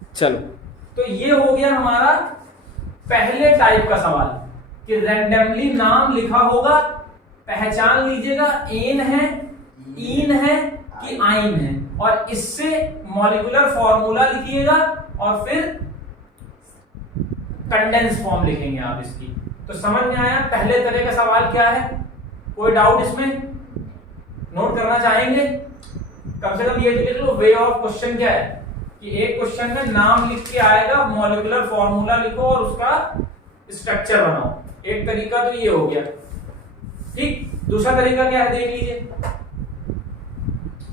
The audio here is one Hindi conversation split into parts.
चलो, तो ये हो गया हमारा पहले टाइप का सवाल कि रैंडमली नाम लिखा होगा, पहचान लीजिएगा एन है, ईन है कि आइन है, और इससे मॉलिक्यूलर फॉर्मूला लिखिएगा और फिर कंडेंस फॉर्म लिखेंगे आप इसकी। तो समझ में आया पहले तरह का सवाल क्या है? कोई डाउट इसमें? नोट करना चाहेंगे? कम से कम ये लिख लो वे ऑफ क्वेश्चन क्या है कि एक क्वेश्चन में नाम लिख के आएगा, मॉलिक्यूलर फॉर्मूला लिखो और उसका स्ट्रक्चर बनाओ। एक तरीका तो ये हो गया, ठीक। दूसरा तरीका क्या है देख लीजिए,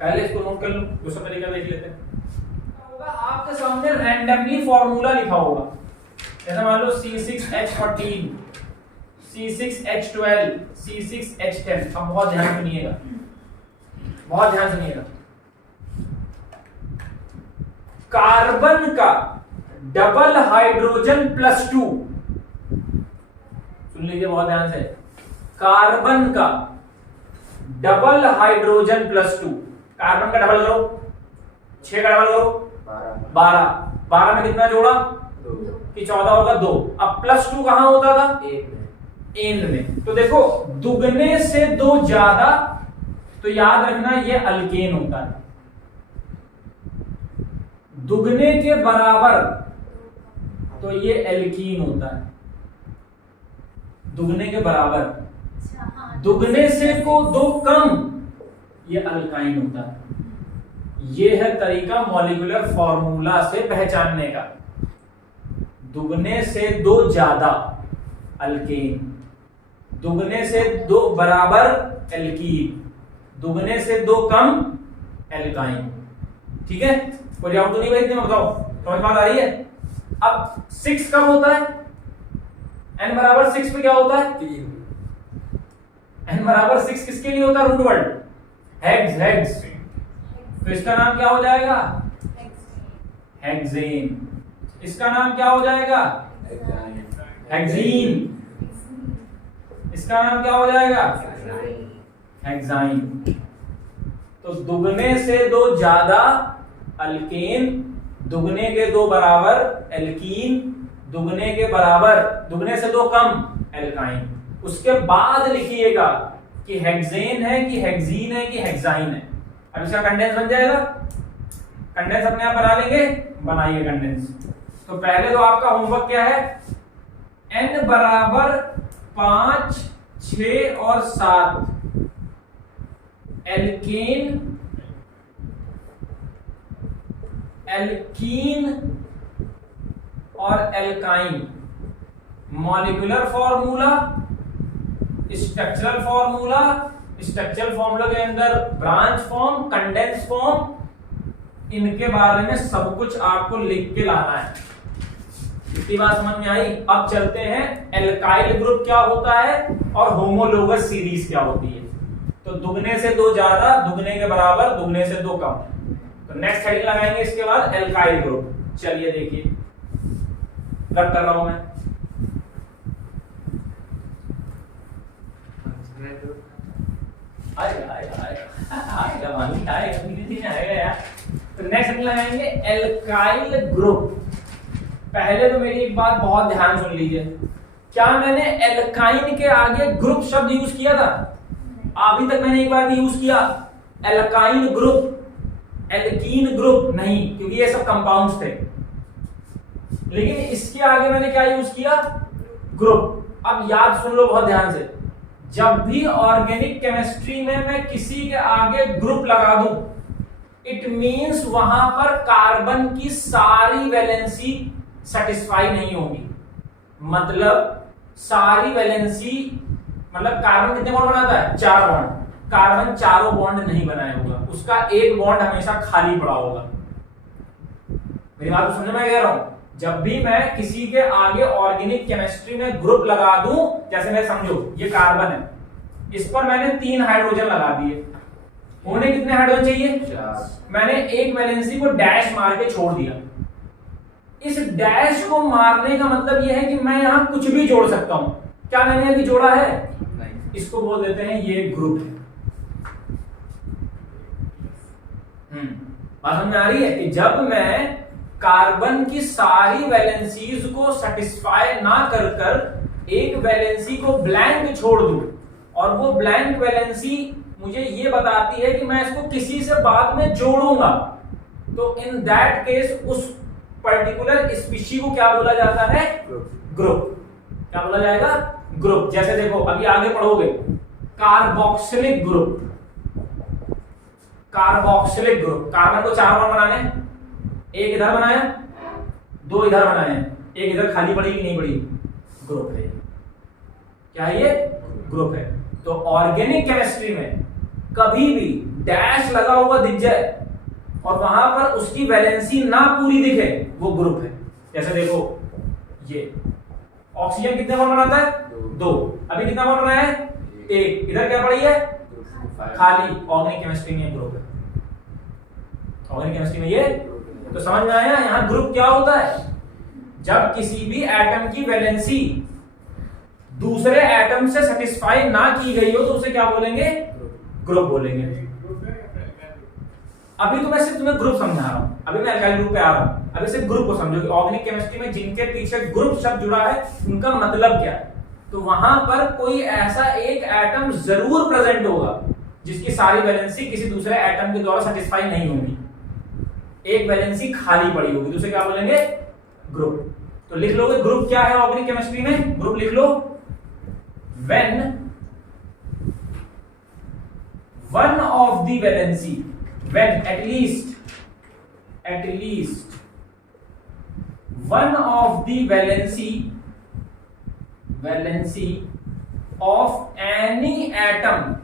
पहले इसको नोट कर लो, दूसरा तरीका देख लेते हैं। होगा आपके सामने रैंडमली फॉर्मूला लिखा होगा, जैसे मान लो C6H14, C6H12, C6H10। अब बहुत ध्यान सुनिएगा, बहुत ध्यान सुनिएगा। कार्बन का डबल हाइड्रोजन +2, सुन लीजिए बहुत ध्यान से, कार्बन का डबल हाइड्रोजन +2, कार्बन का डबल करो, 6 का डबल करो 12 में कितना जोड़ा कि 14 होगा 2। अब +2 कहां होता था? एंड में। तो देखो दुगने से 2 ज्यादा, तो याद रखना ये अल्केन होता है, दुगने के बराबर तो ये एल्कीन होता है, दुगने के बराबर, दुगने से को 2 कम ये अल्काइन होता है। ये है तरीका मॉलिक्यूलर फॉर्मूला से पहचानने का। दुगने से 2 ज्यादा अल्केन, दुगने से 2 बराबर एल्कीन, दुगने से 2 कम एल्काइन। ठीक है, कोई डाउट तो नहीं भाई? इतने बताओ, समझ में आ रही है? अब 6 कब होता है? n बराबर 6 पे क्या होता है? 3। n बराबर 6 किसके लिए होता है? Root word hex. तो इसका नाम क्या हो जाएगा? हेक्सेन। इसका नाम क्या हो जाएगा? हेक्सीन। इसका नाम क्या हो जाएगा? हेक्साइन। तो दुगने से 2 ज्यादा अल्केन, दुगने के 2 बराबर एल्कीन, दुगने के बराबर, दुगने से 2 कम एल्काइन। उसके बाद लिखिएगा कि हेक्सेन है कि हेक्सीन है कि हेक्साइन है। अब इसका कंडेंस बन जाएगा, कंडेंस अपने आप बना लेंगे, बनाइए कंडेंस। तो पहले तो आपका होमवर्क क्या है? n बराबर 5, 6 और 7 एल्कीन और alkyne, molecular formula, structural formula, structural formula के अंदर ब्रांच फॉर्म, कंडेंस फॉर्म, इनके बारे में सब कुछ आपको लिख के लाना है। इतनी बात समझ में आई? अब चलते हैं एल्काइल ग्रुप क्या होता है और होमोलोगस सीरीज क्या होती है। तो दुगने से 2 ज्यादा, दुगने के बराबर, दुगने से 2 कम। तो नेक्स्ट हेडिंग लगाएंगे इसके बाद एल्काइल ग्रुप। चलिए देखिए, रब कर रहा हूं मैं। आएगा यार। तो नेक्स्ट हेडिंग लगाएंगे एल्काइल ग्रुप। पहले तो मेरी एक बात बहुत ध्यान सुन लीजिए, क्या मैंने एल्काइन के आगे ग्रुप शब्द यूज किया था? अभी तक मैंने एक बार भी यूज किया एल्काइन ग्रुप, एल्कीन ग्रुप नहीं, क्योंकि ये सब कंपाउंड्स थे। लेकिन इसके आगे मैंने क्या यूज किया? ग्रुप। अब याद सुन लो बहुत ध्यान से, जब भी ऑर्गेनिक केमिस्ट्री में मैं किसी के आगे ग्रुप लगा दूं, इट मींस वहां पर कार्बन की सारी वैलेंसी सेटिस्फाई नहीं होगी। मतलब सारी वैलेंसी, मतलब कार्बन कितने बॉन्ड बनाता है? 4 बॉन्ड। कार्बन चारों बॉन्ड नहीं बनाए होगा, उसका एक बॉन्ड हमेशा खाली पड़ा होगा। मेरी बात को समझ में कह रहा हूं? जब भी मैं किसी के आगे ऑर्गेनिक केमिस्ट्री में ग्रुप लगा दूं, जैसे मैं समझो ये कार्बन है, इस पर मैंने 3 हाइड्रोजन लगा दिए, होने कितने हाइड्रोजन चाहिए? 4। मैंने एक वैलेंसी को डैश मार के छोड़ दिया। इस डैश को मारने का मतलब यह है कि मैं यहां कुछ भी जोड़ सकता हूं। क्या मैंने अभी जोड़ा है? नहीं। इसको बोल देते हैं ये ग्रुप है। बात समझ में आ रही है कि जब मैं कार्बन की सारी वैलेंसीज को सेटिस्फाई ना कर कर एक वैलेंसी को ब्लैंक छोड़ दूं और वो ब्लैंक वैलेंसी मुझे ये बताती है कि मैं इसको किसी से बाद में जोड़ूंगा, तो इन दैट केस उस पर्टिकुलर स्पीशी को क्या बोला जाता है? ग्रुप। क्या बोला जाएगा? ग्रुप। जैसे देखो अभी आगे पढ़ोगे, carboxylic group. Carboxylic group, carbon को 4 बॉन्ड बनाने, एक इधर बनाया, 2 इधर बनाए, एक इधर खाली पड़ी कि नहीं पड़ी? ग्रुप है। क्या है ये? ग्रुप है। तो ऑर्गेनिक केमिस्ट्री में कभी भी डैश लगा हुआ दिख जाए और वहां पर उसकी वैलेंसी ना पूरी दिखे, वो ग्रुप है। जैसे देखो ये ऑक्सीजन कितने बॉन्ड बनाता है? 2। अभी कितना बॉन्ड बनाया है? 1। इधर क्या पड़ी है? खाली। ऑर्गेनिक केमिस्ट्री में ग्रुप है। ऑर्गेनिक केमिस्ट्री में ये तो समझ में आया। यहां ग्रुप क्या होता है? जब किसी भी एटम की वैलेंसी दूसरे एटम से सेटिस्फाई ना की गई हो तो उसे क्या बोलेंगे? ग्रुप बोलेंगे। अभी तो मैं सिर्फ तुम्हें ग्रुप समझा रहा हूं, अभी मैं अल्काइल ग्रुप पे आ रहा हूं। अभी सिर्फ ग्रुप को समझो कि ऑर्गेनिक केमिस्ट्री में जिनके पीछे ग्रुप शब्द जुड़ा है उनका मतलब क्या है। तो वहां पर कोई ऐसा एक एटम जरूर प्रेजेंट होगा जिसकी सारी वैलेंसी किसी दूसरे एटम के द्वारा सेटिस्फाई नहीं होगी, एक वैलेंसी खाली पड़ी होगी, तो उसे क्या बोलेंगे? ग्रुप। तो लिख लोगे ग्रुप क्या है ऑर्गेनिक केमिस्ट्री में? ग्रुप लिख लो, when one of the valency, when at least one of the valency of any atom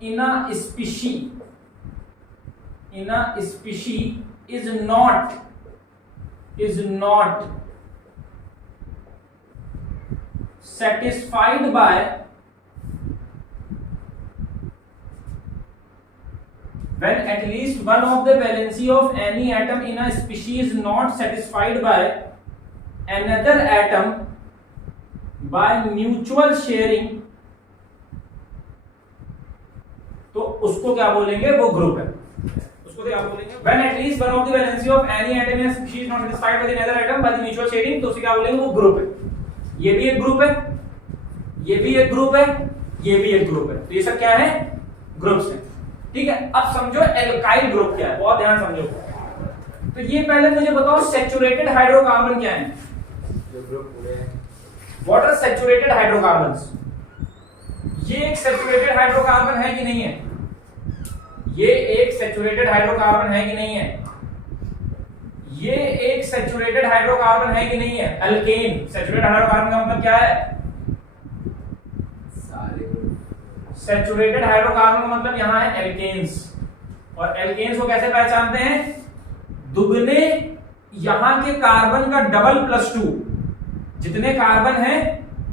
in a species is not satisfied by when at least one of the valency of any atom in a species is not satisfied by another atom by mutual sharing, तो उसको क्या बोलेंगे? वो ग्रुप है। उसको क्या बोलेंगे? when at least one of the valency of any atom in a species is not satisfied by another atom by the mutual sharing, तो उसे क्या बोलेंगे? वो ग्रुप है। ये भी एक ग्रुप है, ये भी एक ग्रुप है, ये भी एक ग्रुप है। तो ये सब क्या है? ग्रुप्स हैं। ठीक है। अब समझो एल्काइल ग्रुप क्या है, बहुत ध्यान समझो। तो ये पहले मुझे बताओ सैचुरेटेड हाइड्रोकार्बन क्या है? What are saturated hydrocarbons? ये एक सैचुरेटेड हाइड्रोकार्बन है कि नहीं है? ये एक सैचुरेटेड हाइड्रोकार्बन है कि नहीं है? ये एक सैचुरेटेड हाइड्रोकार्बन है कि नहीं है? अल्केन। सैचुरेटेड हाइड्रोकार्बन का मतलब क्या है? सैचुरेटेड हाइड्रोकार्बन का मतलब यहां है एल्केन्स। और एल्केन्स को कैसे पहचानते हैं? दुगने यहां के कार्बन का डबल +2, जितने कार्बन है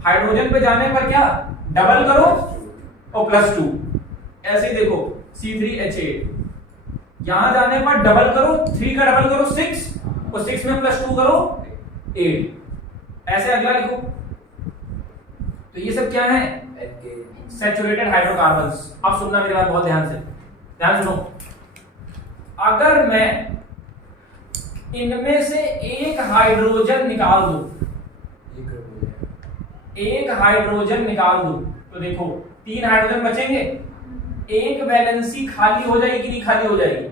हाइड्रोजन पे जाने पर क्या डबल करो और +2। ऐसे ही देखो C3H8, यहां जाने पर डबल करो, 3 का डबल करो 6 और 6 में +2 करो 8। ऐसे अगला लिखो। तो ये सब क्या है? Saturated hydrocarbons. अब सुनना मेरी बात बहुत ध्यान से, ध्यान सुनो। अगर मैं इनमें से एक हाइड्रोजन निकाल दूं, एक हाइड्रोजन निकाल दूं, तो देखो 3 हाइड्रोजन बचेंगे, एक वैलेंसी खाली हो जाएगी कि नहीं खाली हो जाएगी?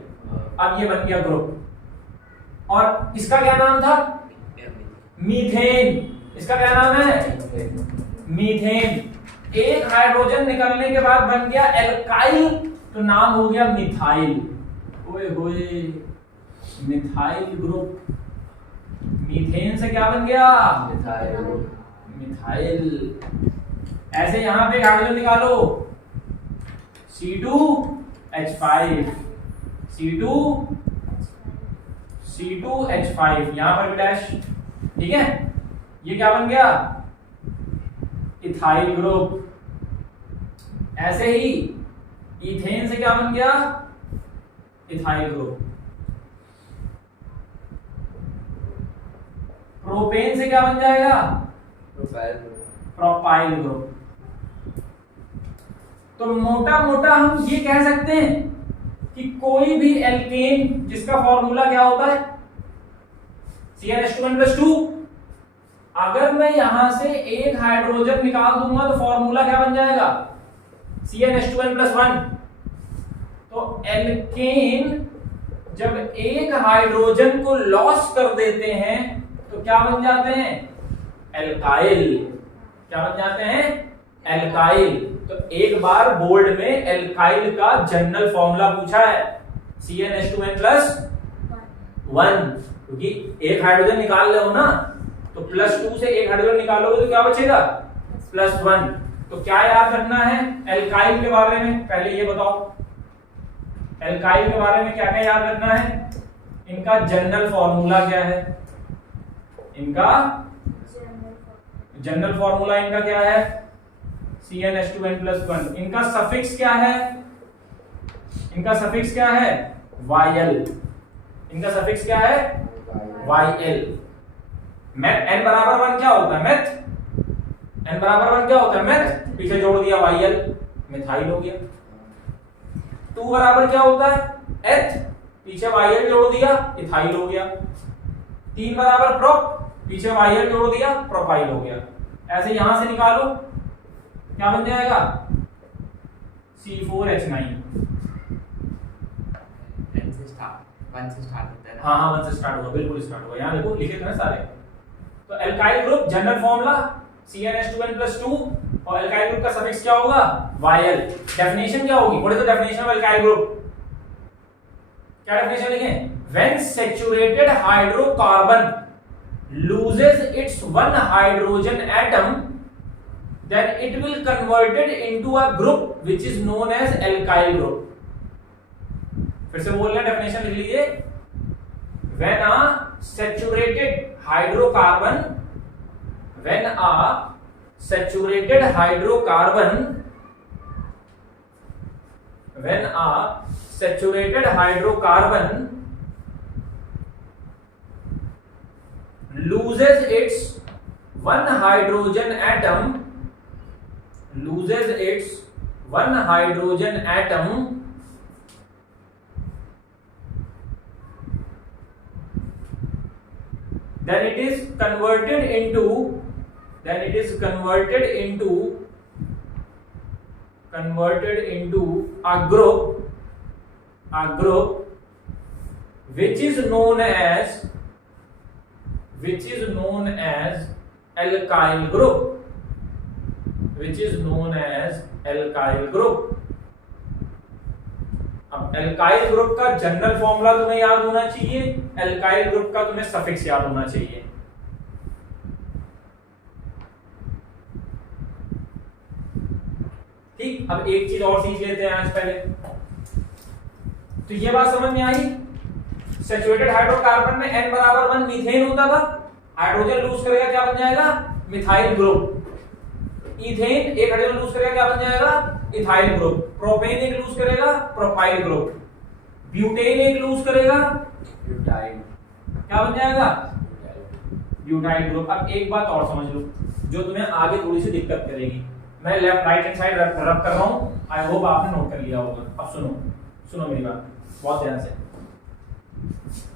अब ये बन गया ग्रुप। और इसका क्या नाम था? मीथेन। इसका क्या नाम है? मीथेन। एक हाइड्रोजन निकलने के बाद बन गया एल्काइल, तो नाम हो गया मिथाइल। ओए होए, मिथाइल ग्रुप। मीथेन से क्या बन गया? मिथाइल। ऐसे यहां पे हाइड्रोजन निकालो, C2H5, C2H5, यहां पर भी डैश। ठीक है। ये क्या बन गया? Ethyl group. ऐसे ही इथेन से क्या बन गया? Ethyl group. प्रोपेन से क्या बन जाएगा? Propyl group. तो मोटा मोटा हम ये कह सकते हैं कि कोई भी एल्केन जिसका फॉर्मूला क्या होता है CnH2n+2, अगर मैं यहां से एक हाइड्रोजन निकाल दूंगा तो फॉर्मूला क्या बन जाएगा CnH2n+1। तो एल्केन जब एक हाइड्रोजन को लॉस कर देते हैं तो क्या बन जाते हैं एल्काइल। क्या बन जाते हैं एल्काइल। तो एक बार बोर्ड में एल्काइल का जनरल फॉर्मूला पूछा है CnH2n+1, क्योंकि एक हाइड्रोजन निकाल रहे हो ना, तो +2 से एक हाइड्रोजन निकालोगे तो क्या बचेगा +1। तो क्या याद रखना है एल्काइल के बारे में, पहले ये बताओ एल्काइल के बारे में क्या क्या याद रखना है। इनका जनरल फॉर्मूला क्या है, इनका जनरल फॉर्मूला इनका क्या है CnH2n+1। इनका सफिक्स क्या है, इनका सफिक्स क्या है Yl। इनका सफिक्स क्या है Yl। n बराबर 1 क्या होता है मेथ, n बराबर 1 क्या होता है मेथ, पीछे जोड़ दिया Yl, मिथाइल हो गया। 2 बराबर क्या होता है एथ, पीछे Yl जोड़ दिया इथाइल हो गया। 3 बराबर प्रोप, पीछे Yl जोड़ दिया प्रोपाइल हो गया। ऐसे यहां से निकालो क्या बन जाएगा C4H9। 1 से स्टार्ट होता है ना। हाँ 1 से स्टार्ट होगा, बिल्कुल स्टार्ट होगा। यहाँ देखो लिखे थे सारे। तो alkyl group general formula CnH2n+2 और एल्काइल ग्रुप का सफिक्स क्या होगा Yl। डेफिनेशन क्या होगी, what is the definition of alkyl group, क्या डेफिनेशन लिखें, when saturated hydrocarbon loses its one hydrogen atom then it will converted into a group which is known as alkyl group। फिर से बोल रहे हैं, डेफिनेशन लिख लीजिए, when a saturated hydrocarbon when a saturated hydrocarbon when a saturated hydrocarbon loses its one hydrogen atom loses its one hydrogen atom then it is converted into a group which is known as alkyl group। अब एल्काइल ग्रुप का जनरल फॉर्मूला तुम्हें याद होना चाहिए, एल्काइल ग्रुप का तुम्हें सफिक्स याद होना चाहिए। ठीक, अब एक चीज और सीख लेते हैं आज पहले। तो ये बात समझ में आई, सैचुरेटेड हाइड्रोकार्बन में n बराबर 1 मीथेन होता था, हाइड्रोजन लूज करेगा क्या बन जाएगा मिथाइल ग्रुप। इथेन एक हाइड्रोजन लूज करेगा क्या बन जाएगा इथाइल ग्रुप। प्रोपेन एक लूज करेगा प्रोपाइल ग्रुप। ब्यूटेन एक लूज करेगा ब्यूटाइल, क्या बन जाएगा ब्यूटाइल ग्रुप। अब एक बात और समझ लो जो तुम्हें आगे थोड़ी सी दिक्कत करेगी, मैं लेफ्ट राइट हैंड साइड रब कर रहा हूं, आई होप आपने नोट कर लिया होगा। अब सुनो मेरी बात बहुत ध्यान से।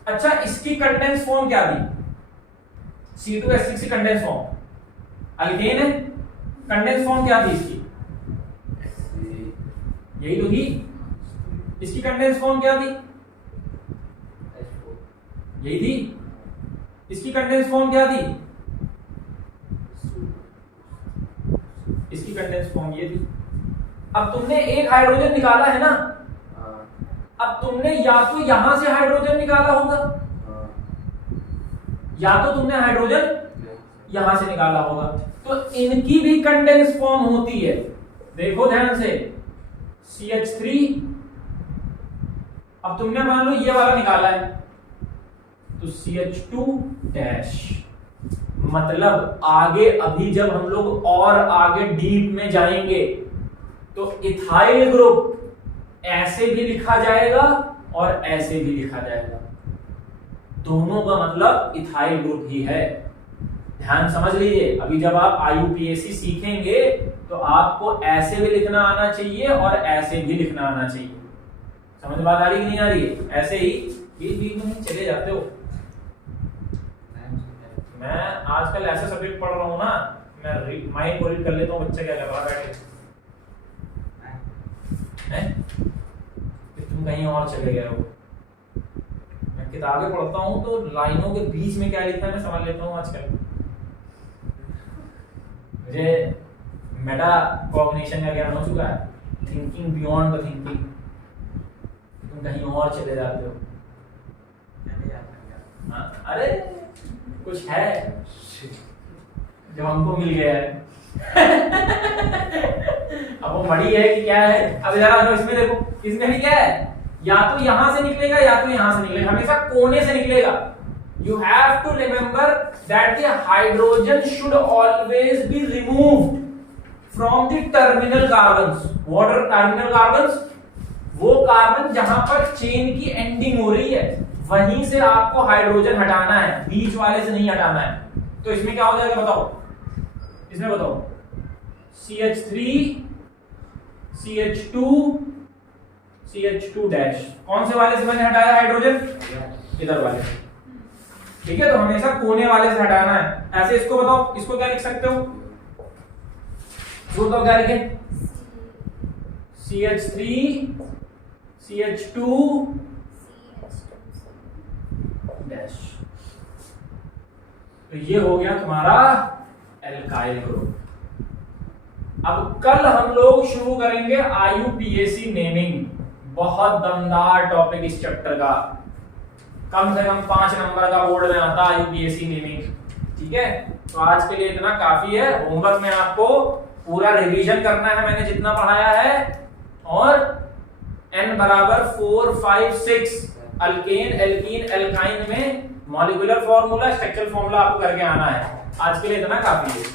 अच्छा, इसकी कंडेंस फॉर्म क्या थी, C2H6 की कंडेंस फॉर्म अल्केन है, कंडेंस फॉर्म क्या थी इसकी, यही तो थी। इसकी कंडेंस फॉर्म क्या थी, यही थी। इसकी कंडेंस फॉर्म क्या थी, इसकी कंडेंस फॉर्म ये थी। अब तुमने एक हाइड्रोजन निकाला है ना, अब तुमने या तो यहां से हाइड्रोजन निकाला होगा या तो तुमने हाइड्रोजन यहां से निकाला होगा, तो इनकी भी कंडेंस फॉर्म होती है। देखो ध्यान से, CH3, अब तुमने मान लो ये वाला निकाला है तो CH2 मतलब आगे अभी जब हम लोग और आगे डीप में जाएंगे तो इथाइल ग्रुप ऐसे भी लिखा जाएगा और ऐसे भी लिखा जाएगा, दोनों का मतलब इथाइल ग्रुप ही है। ध्यान समझ लीजिए, अभी जब आप IUPAC सीखेंगे तो आपको ऐसे भी लिखना आना चाहिए और ऐसे भी लिखना आना चाहिए। समझ बात आ रही कि नहीं आ रही है? ऐसे ही बीच बीच में चले जाते हो। मैं आजकल ऐसे सब्जेक्ट पढ़ रहा हूँ ना, मैं माइंड को रीड कर लेता हूँ बच्चे क्या कर रहा है बैठे हैं, कि तुम कहीं और चले गए हो। मैं किताबें पढ़ता हूँ तो लाइनों के बीच में क्या लिखा है मैं समझ लेता हूँ आजकल। मुझे मेटा कॉग्निशन का ज्ञान हो चुका है, थिंकिंग बियॉन्ड द थिंकिंग। तुम कहीं और चले जाते हो। हाँ, अरे कुछ है जो हमको मिल गया है। अब वो मड़ी है कि क्या है? अब जरा इसमें देखो, इसमें भी क्या है, या तो यहां से निकलेगा या तो यहां से निकलेगा, हमेशा कोने से निकलेगा। You have to remember that the hydrogen should always be removed from the terminal carbons. What are terminal carbons? वो कार्बन जहां पर चेन की एंडिंग हो रही है वहीं से आपको हाइड्रोजन हटाना है, बीच वाले से नहीं हटाना है। तो इसमें क्या हो जाएगा बताओ, इसमें बताओ, CH3 CH2 CH2 डैश, कौन से वाले से मैंने हटाया हाइड्रोजन? इधर वाले। ठीक है, तो हमेशा कोने वाले से हटाना है। ऐसे इसको बताओ, इसको क्या लिख सकते हो? बताओ क्या लिखे? CH3 CH2 dash. तो ये हो गया तुम्हारा एल्काइल ग्रुप। अब कल हम लोग शुरू करेंगे IUPAC नेमिंग। बहुत दमदार टॉपिक इस चैप्टर का, कम से कम 5 नंबर का बोर्ड में आता है IUPAC नेमिंग। ठीक है, तो आज के लिए इतना काफी है। होमवर्क में आपको पूरा रिवीजन करना है मैंने जितना पढ़ाया है, और N बराबर 4 5 6 अल्केन एल्कीन एल्काइन में मॉलिक्यूलर फॉर्मूला स्ट्रक्चरल फॉर्मूला आपको करके आना है। आज के लिए इतना काफी है।